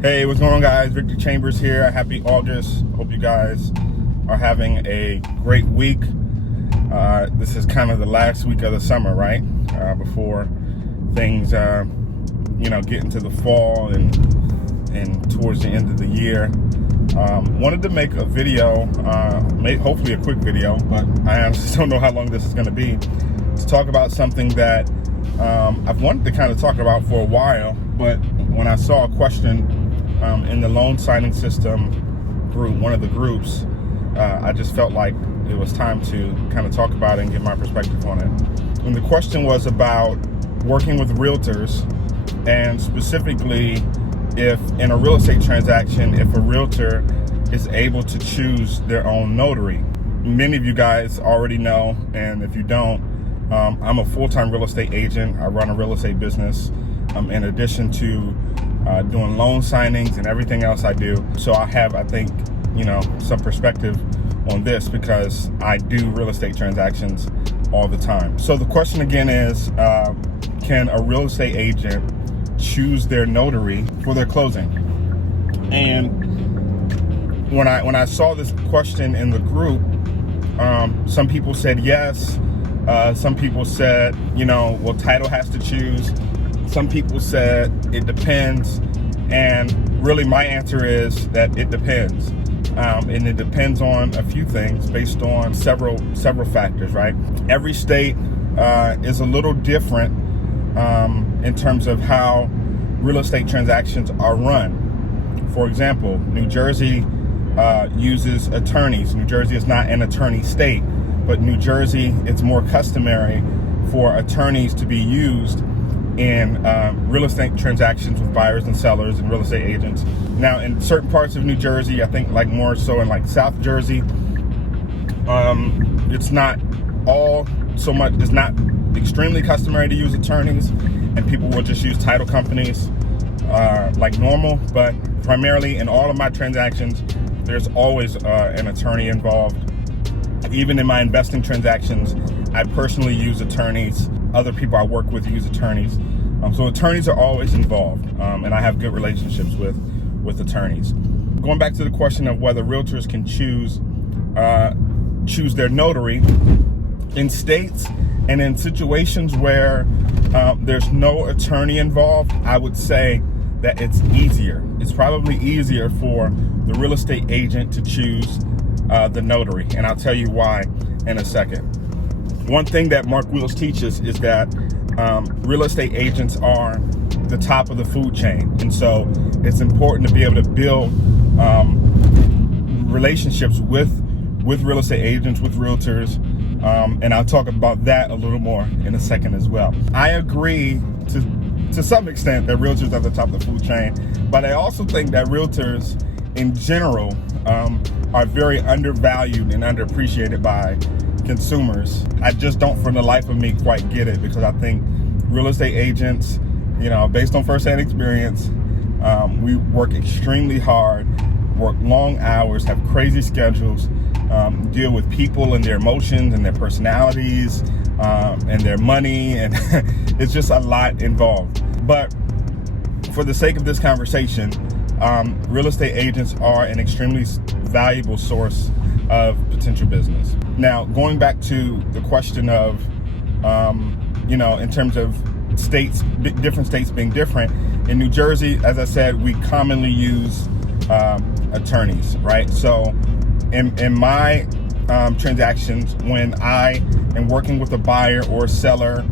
Hey, what's going on, guys? Victor Chambers here. Happy August. Hope you guys are having a great week. This is kind of the last week of the summer, right? Before things, get into the fall and towards the end of the year. Wanted to make a video, hopefully a quick video, but I honestly don't know how long this is going to be, to talk about something that I've wanted to kind of talk about for a while, but when I saw a question in the loan signing system group, one of the groups, I just felt like it was time to kind of talk about it and give my perspective on it. And the question was about working with realtors, and specifically if in a real estate transaction, if a realtor is able to choose their own notary. Many of you guys already know, and if you don't, I'm a full-time real estate agent. I run a real estate business in addition to doing loan signings and everything else I do. So I have, I think, some perspective on this because I do real estate transactions all the time. So the question again is, can a real estate agent choose their notary for their closing? And when I saw this question in the group, some people said yes. Some people said, well, title has to choose. Some people said it depends, and really my answer is that it depends, and it depends on a few things based on several factors, right? Every state is a little different in terms of how real estate transactions are run. For example, New Jersey uses attorneys. New Jersey is not an attorney state, but New Jersey, it's more customary for attorneys to be used in real estate transactions with buyers and sellers and real estate agents. Now, in certain parts of New Jersey, I think like more so in like South Jersey, it's not all so much, it's not extremely customary to use attorneys, and people will just use title companies like normal. But primarily in all of my transactions, there's always an attorney involved. Even in my investing transactions, I personally use attorneys. Other people I work with use attorneys. So attorneys are always involved, and I have good relationships with attorneys. Going back to the question of whether realtors can choose their notary, in states and in situations where there's no attorney involved, I would say that it's easier. It's probably easier for the real estate agent to choose the notary, and I'll tell you why in a second. One thing that Mark Wheels teaches is that real estate agents are the top of the food chain, and so it's important to be able to build relationships with real estate agents, with realtors, and I'll talk about that a little more in a second as well. I agree to some extent that realtors are the top of the food chain, but I also think that realtors in general are very undervalued and underappreciated by consumers. I just don't, for the life of me, quite get it, because I think real estate agents, based on firsthand experience, we work extremely hard, work long hours, have crazy schedules, deal with people and their emotions and their personalities and their money, and it's just a lot involved. But for the sake of this conversation, real estate agents are an extremely valuable source of potential business. Now, going back to the question of, in terms of states, different states being different. In New Jersey, as I said, we commonly use attorneys, right? So in my transactions, when I am working with a buyer or a seller,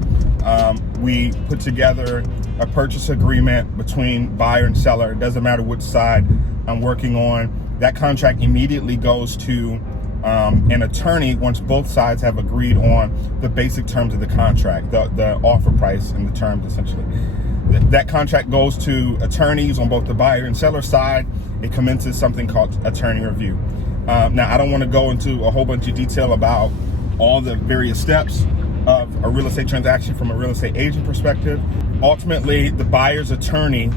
we put together a purchase agreement between buyer and seller. It doesn't matter which side I'm working on. That contract immediately goes to an attorney once both sides have agreed on the basic terms of the contract, the offer price and the terms, essentially. That contract goes to attorneys on both the buyer and seller side. It commences something called attorney review. Now, I don't want to go into a whole bunch of detail about all the various steps of a real estate transaction from a real estate agent perspective. Ultimately, the buyer's attorney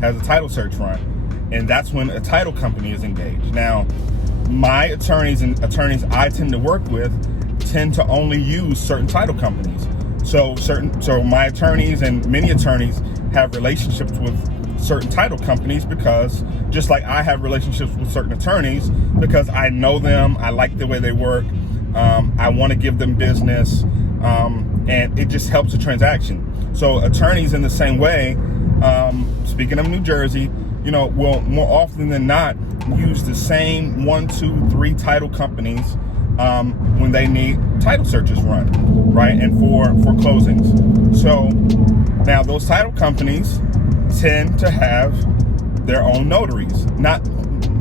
has a title search run, and that's when a title company is engaged. Now, my attorneys and attorneys I tend to work with tend to only use certain title companies. So my attorneys and many attorneys have relationships with certain title companies, because just like I have relationships with certain attorneys because I know them, I like the way they work, I want to give them business, and it just helps the transaction. So attorneys in the same way, speaking of New Jersey, will more often than not use the same 1, 2, 3 title companies when they need title searches run, right, and for closings. So now those title companies tend to have their own notaries. Not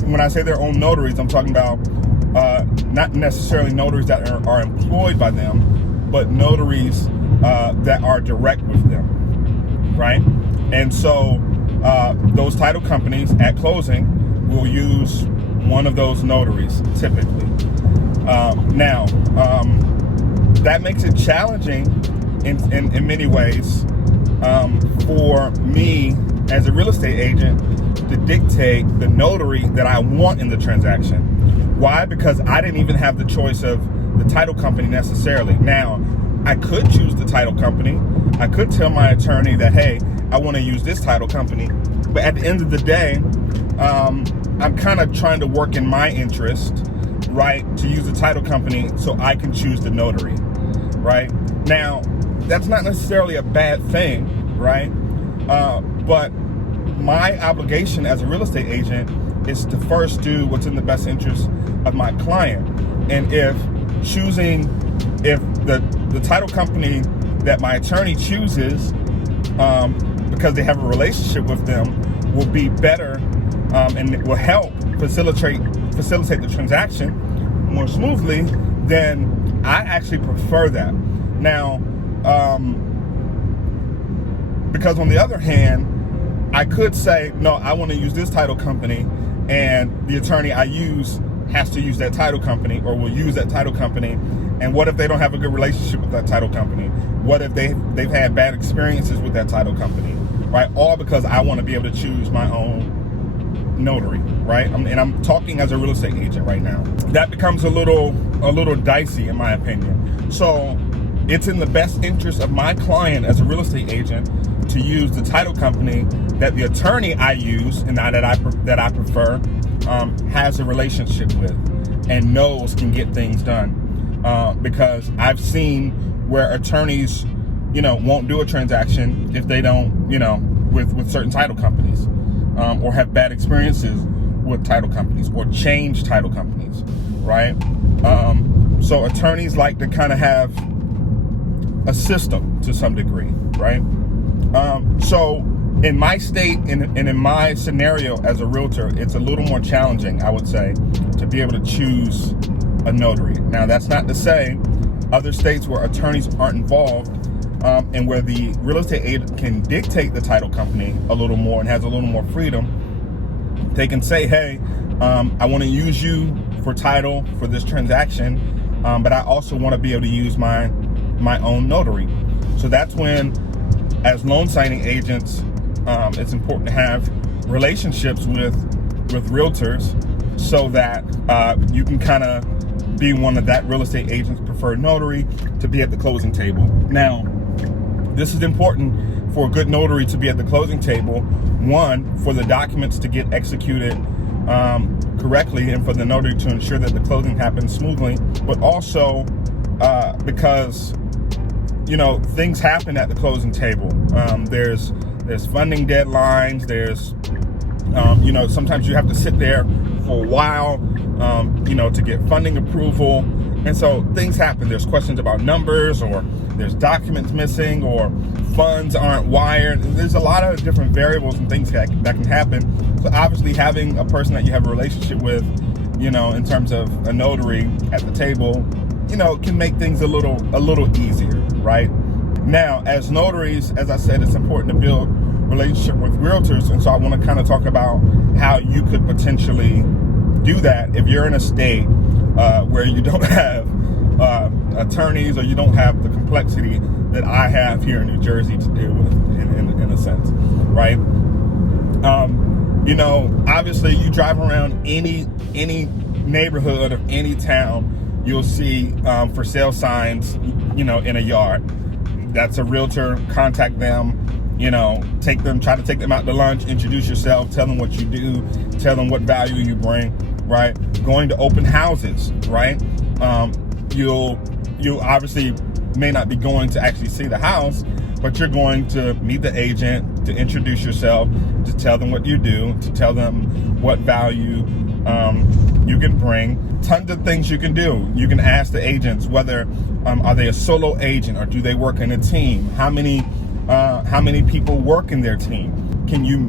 when I say their own notaries, I'm talking about not necessarily notaries that are employed by them, but notaries that are direct with them, right? And so those title companies at closing will use one of those notaries typically. Now, that makes it challenging in many ways for me as a real estate agent to dictate the notary that I want in the transaction. Why? Because I didn't even have the choice of the title company necessarily. Now, I could choose the title company. I could tell my attorney that, hey, I want to use this title company. But at the end of the day, I'm kind of trying to work in my interest, right, to use the title company so I can choose the notary, right? Now, that's not necessarily a bad thing, right? But my obligation as a real estate agent is to first do what's in the best interest of my client. And if the title company that my attorney chooses, because they have a relationship with them, will be better and it will help facilitate the transaction more smoothly, then I actually prefer that. Now, because on the other hand, I could say, no, I want to use this title company, and the attorney I use has to use that title company or will use that title company. And what if they don't have a good relationship with that title company? What if they've had bad experiences with that title company, right? All because I want to be able to choose my own notary, right? And I'm talking as a real estate agent right now. That becomes a little dicey in my opinion. So it's in the best interest of my client as a real estate agent to use the title company that the attorney I use and that I prefer has a relationship with and knows can get things done. Because I've seen where attorneys, won't do a transaction if they don't, with certain title companies, or have bad experiences with title companies or change title companies, right? So attorneys like to kind of have a system to some degree, right? So in my state and in my scenario as a realtor, it's a little more challenging, I would say, to be able to choose a notary. Now, that's not to say other states where attorneys aren't involved, and where the real estate agent can dictate the title company a little more and has a little more freedom. They can say, hey, I want to use you for title for this transaction, but I also want to be able to use my own notary. So that's when, as loan signing agents, it's important to have relationships with realtors so that you can kind of be one of that real estate agent's preferred notary to be at the closing table. Now, this is important for a good notary to be at the closing table. One, for the documents to get executed correctly and for the notary to ensure that the closing happens smoothly, but also because things happen at the closing table. There's funding deadlines. There's sometimes you have to sit there for a while, to get funding approval. And so things happen. There's questions about numbers, or there's documents missing, or funds aren't wired. There's a lot of different variables and things that can happen. So obviously having a person that you have a relationship with, in terms of a notary at the table, can make things a little easier, right? Now, as notaries, as I said, it's important to build relationship with realtors. And so I want to kind of talk about how you could potentially do that if you're in a state where you don't have attorneys, or you don't have the complexity that I have here in New Jersey to deal with, in a sense, right? Obviously you drive around any neighborhood of any town, you'll see for sale signs, in a yard. That's a realtor. Contact them. try to take them out to lunch, introduce yourself, tell them what you do, tell them what value you bring, right? Going to open houses, right? You obviously may not be going to actually see the house, but you're going to meet the agent, to introduce yourself, to tell them what you do, to tell them what value you can bring. Tons of things you can do. You can ask the agents whether are they a solo agent or do they work in a team? How many people work in their team? Can you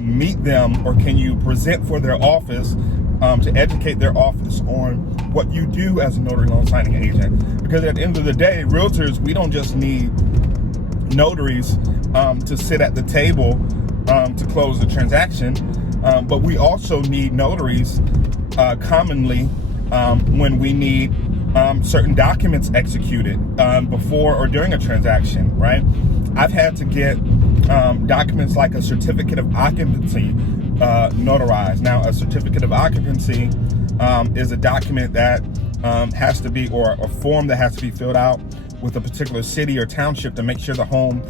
meet them, or can you present for their office to educate their office on what you do as a notary loan signing agent? Because at the end of the day, realtors, we don't just need notaries to sit at the table to close the transaction, but we also need notaries commonly when we need certain documents executed before or during a transaction, right? I've had to get documents like a certificate of occupancy notarized. Now, a certificate of occupancy is a document that has to be, or a form that has to be filled out with a particular city or township to make sure the home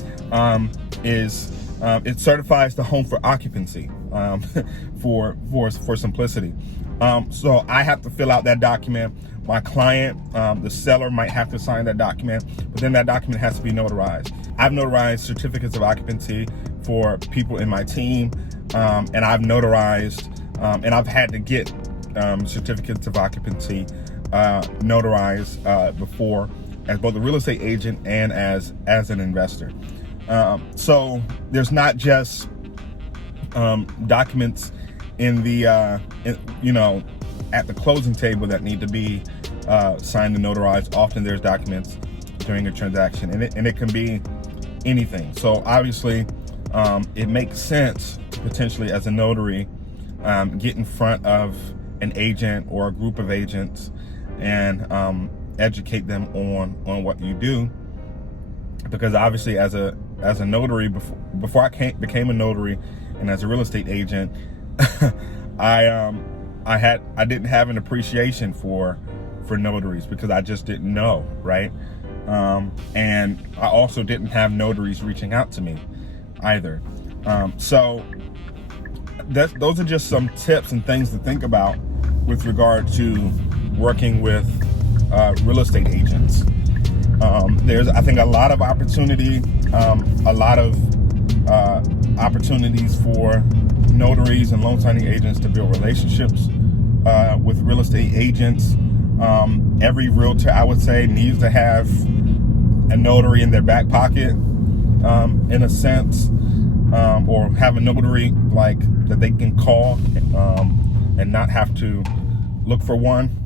it certifies the home for occupancy for simplicity. So I have to fill out that document. My client, the seller, might have to sign that document, but then that document has to be notarized. I've notarized certificates of occupancy for people in my team, and I've notarized, and I've had to get certificates of occupancy notarized before, as both a real estate agent and as an investor. So there's not just documents in the at the closing table that need to be signed and notarized. Often there's documents during a transaction, and it can be anything. So obviously it makes sense to potentially, as a notary, get in front of an agent or a group of agents and educate them on what you do. Because obviously, as a notary, before I became a notary and as a real estate agent, I didn't have an appreciation for notaries because I just didn't know, right? And I also didn't have notaries reaching out to me either. So those are just some tips and things to think about with regard to working with real estate agents. There's, I think, a lot of opportunity, opportunities for notaries and loan signing agents to build relationships with real estate agents. Every realtor, I would say, needs to have a notary in their back pocket, in a sense, or have a notary like that they can call and not have to look for one.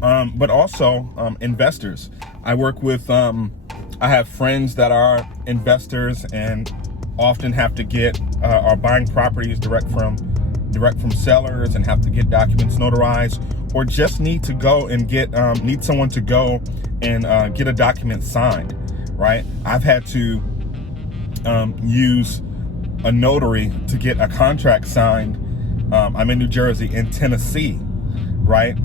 But also investors. I work with, I have friends that are investors and often have to get, are buying properties direct from sellers and have to get documents notarized, or just need to go and get, need someone to go and get a document signed, right? I've had to use a notary to get a contract signed. I'm in New Jersey, in Tennessee, right?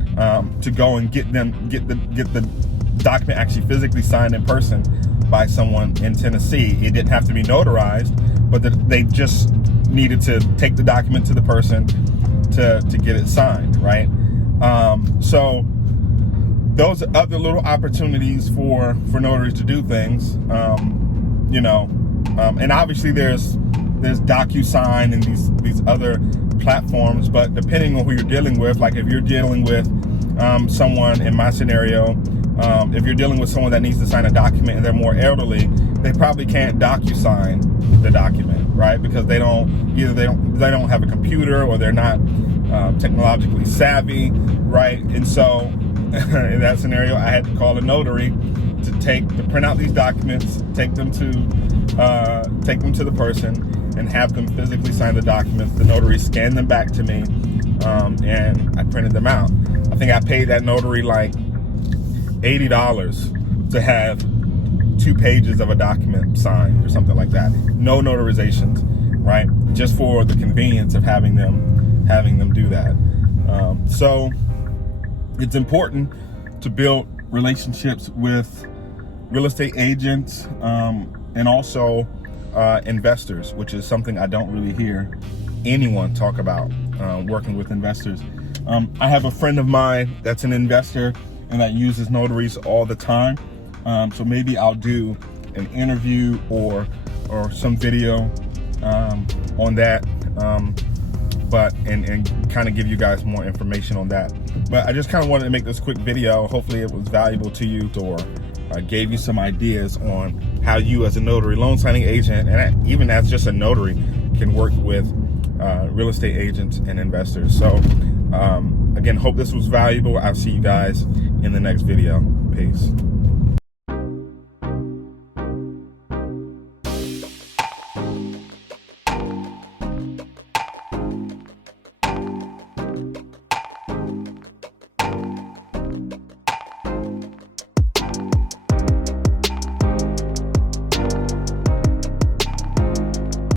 To go and get the document actually physically signed in person by someone in Tennessee. It didn't have to be notarized, but they just needed to take the document to the person to get it signed, right? So those are other little opportunities for notaries to do things, and obviously there's DocuSign and these other platforms, but depending on who you're dealing with, like if you're dealing with someone, in my scenario, if you're dealing with someone that needs to sign a document and they're more elderly, they probably can't DocuSign the document, right? Because they don't have a computer, or they're not technologically savvy, right? And so in that scenario, I had to call a notary to print out these documents, take them to the person, and have them physically sign the documents. The notary scanned them back to me, and I printed them out. I think I paid that notary like $80 to have 2 pages of a document signed or something like that. No notarizations, right? Just for the convenience of having them do that. So it's important to build relationships with real estate agents, and also investors, which is something I don't really hear anyone talk about, working with investors. I have a friend of mine that's an investor and that uses notaries all the time. So maybe I'll do an interview or some video on that, but kind of give you guys more information on that. But I just kind of wanted to make this quick video. Hopefully it was valuable to you, or gave you some ideas on how you as a notary loan signing agent, and even as just a notary, can work with real estate agents and investors. So again, hope this was valuable. I'll see you guys in the next video. Peace.